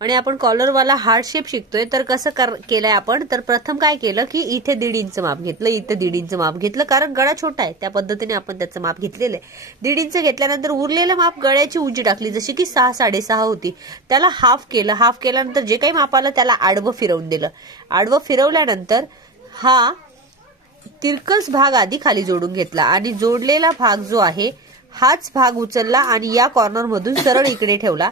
आणि आपण कॉलरवाला heart shape शिकतोय तर कसं केलंय आपण, तर प्रथम काय केलं की इथे 1.5 इंच माप घेतलं, इथे 1.5 इंच माप घेतलं, कारण गळा छोटा आहे त्या पद्धतीने आपण त्याचं माप घेतलेलं आहे. 1.5 इंच घेतल्यानंतर उरलेलं माप गळ्याची उंची टाकली, जशी की 6-6.5 होती, त्याला हाफ केलं. हाफ केल्यानंतर जे काही माप आलं त्याला आडवं फिरवून दिलं. आडवं फिरवल्यानंतर हा तिरकस भाग आधी खाली जोडून घेतला आणि जोडलेला भाग जो आहे हाच भाग उचलला आणि या कॉर्नर मधून सरळ इकडे ठेवला.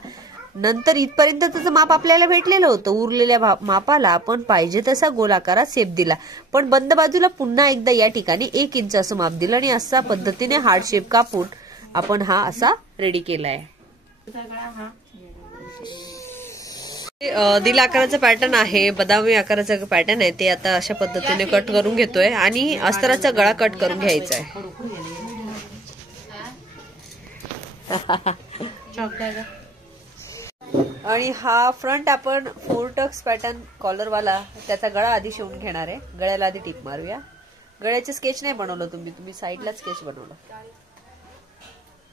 नंतर इथपर्यंत त्याचं माप आपल्याला भेटलेलं होतं. उरलेल्या मापाला आपण पाहिजे तसा गोलाकारात शेप दिला, पण बंद बाजूला पुन्हा एकदा या ठिकाणी 1 इंच असं माप दिलं आणि अशा पद्धतीने हार्ट शेप कापून आपण हा असा रेडी केलाय. दिल आकाराचं पॅटर्न आहे, बदामी आकाराचं पॅटर्न आहे, ते आता अशा पद्धतीने कट करून घेतोय आणि अस्तराचा गळा कट करून घ्यायचा आहे. आणि हा फ्रंट आपण 4 टक्स पॅटर्न कॉलरवाला, त्याचा गळा आधी शिवून घेणार आहे. गळ्याला आधी टिप मारूया. गळ्याचे स्केच नाही बनवलं तुम्ही साईडला स्केच बनवलं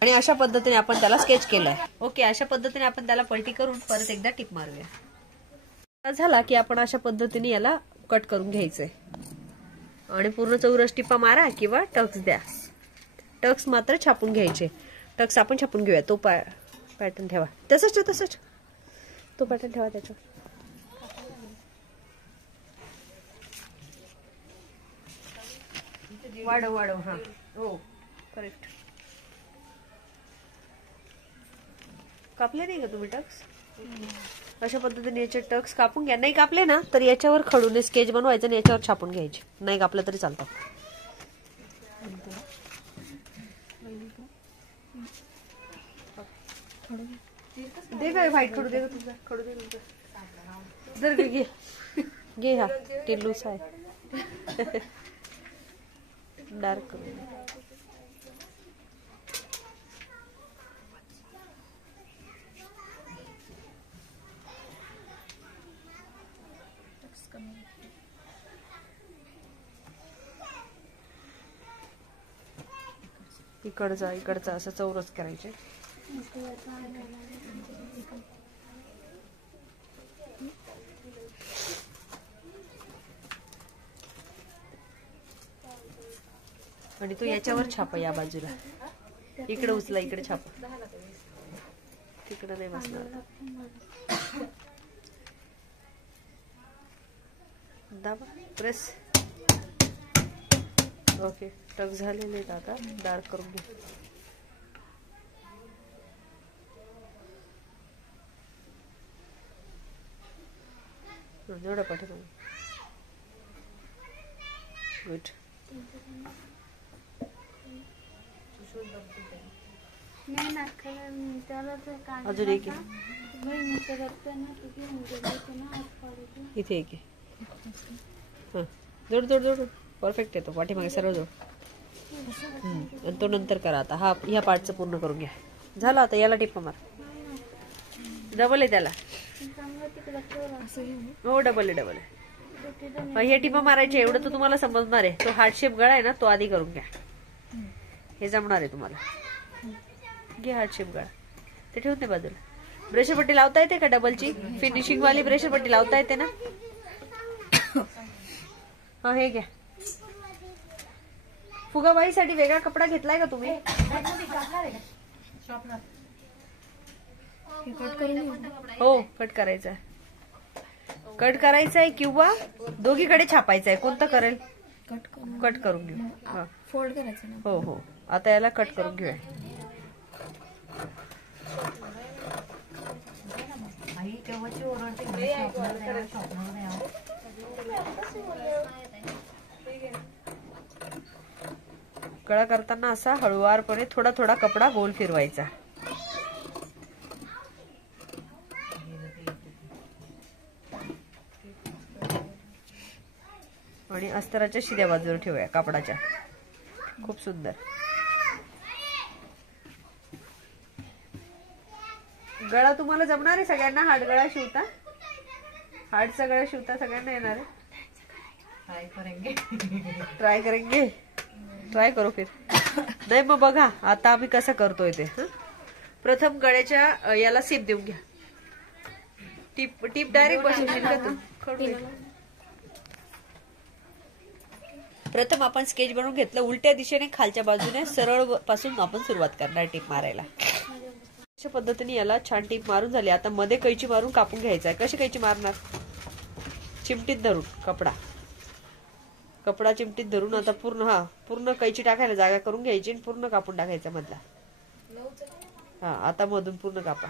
आणि अशा पद्धतीने आपण त्याला स्केच केलाय. ओके, अशा पद्धतीने आपण त्याला पलटी करून परत एकदा टिप मारूया. झाला की आपण अशा पद्धतीने याला कट करून घ्यायचंय आणि पूर्ण चौरस टिपा मारा किंवा टक्स द्या. टक्स मात्र छापून घ्यायचे. टक्स आपण छापून घेऊया. तो पॅटर्न ठेवा तसंच तो पॅटर्न ठेवा त्याच्यावर. वाढव हा, हो करेक्ट. कापले नाही का तुम्ही टक्स? अशा पद्धतीने याचे टक्स कापून घ्या. नाही कापले ना तर याच्यावर खडून स्केच बनवायचं आणि याच्यावर छापून घ्यायचे. नाही कापलं तरी चालतं. दे काय व्हाईट खडू दे तुझा, खडू दे तुझा. जर घे हा टिल्लूस आहे. डार्क करून इकडचा असं चौरस करायचे. आणि तो याच्यावर छापा या बाजूला. इकडे उचला, इकडे छापा. तिकडे नाही बसणार. दाबा प्रेस. ओके, टक झालेले आहेत. आता डार्क करून घे. जोडा पाठवतो. गुड. अजून एक इथे एक. जोड जोड जोड. परफेक्ट येतो. पाठीमागे सर्व जोड. आणि तो नंतर करा. आता हा ह्या पार्टचं पूर्ण करून घ्या. झालं. आता याला टिप्पा मार. डबल आहे त्याला. हो डबल आहे. हे टिपा मारायचे. एवढं तर तुम्हाला समजणार आहे. तो हार्ट शेप गळा आहे ना, तो आधी करून घ्या. हे जमणार आहे तुम्हाला. घे हार्ट शेप गळा. ते ठेवून दे बाजूला. ब्रेशर पट्टी लावता येते का डबलची? फिनिशिंग वाली ब्रेशर पट्टी लावता येते ना? हा हे घ्या. फुगाबाईसाठी वेगळा कपडा घेतलाय का तुम्ही? हो कट करायचा आहे. कट करायचा आहे किंवा दोघीकडे छापायचं आहे. कोणतं करेल? कट करून घेऊ. फोल्ड करायचं. हो हो. आता याला कट करून घेऊया. गळा करताना असा हळूवारपणे थोडा थोडा कपडा गोल फिरवायचा. आणि अस्तराच्या शिद्या बाजूला ठेवूया कापडाच्या. खूप सुंदर. गळा तुम्हाला जमणार आहे सगळ्यांना? हार्ड गळा शिवता? हार्डचा गळा शिवता सगळ्यांना येणार आहे? ट्राय करेंगे. ट्राय करो फिर. नाही मग बघा आता आम्ही कसं करतोय ते. प्रथम गळ्याच्या याला सीप देऊन घ्या. टीप टीप डायरेक्ट बसवशील का तू? प्रथम आपण स्केच बनवून घेतलं, उलट्या दिशेने खालच्या बाजूने सरळ पासून आपण सुरुवात करणार टीप मारायला. अशा पद्धतीने याला छान टीप मारून झाली. आता मध्ये कैची मारून कापून घ्यायचा आहे. कशी कैची मारणार? चिमटीत धरून कपडा चिमटीत धरून आता पूर्ण कैची टाकायला जागा करून घ्यायची आणि पूर्ण कापून टाकायचा मधला. आता मधून पूर्ण कापा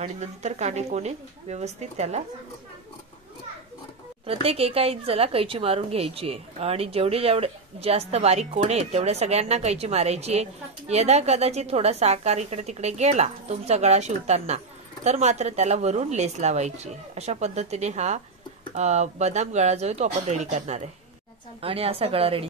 आणि नंतर काने कोणे व्यवस्थित त्याला प्रत्येक 1 इंचला कैची मारून घ्यायची आहे. आणि जेवढे जास्त बारीक कोणे आहेत तेवढ्या सगळ्यांना कैची मारायची आहे. यदा कदाचित थोडासा आकार इकडे तिकडे गेला तुमचा गळा शिवताना तर मात्र त्याला वरून लेस लावायची. अशा पद्धतीने हा बदाम गळा जो आहे तो आपण रेडी करणार आहे. आणि असा गळा रेडी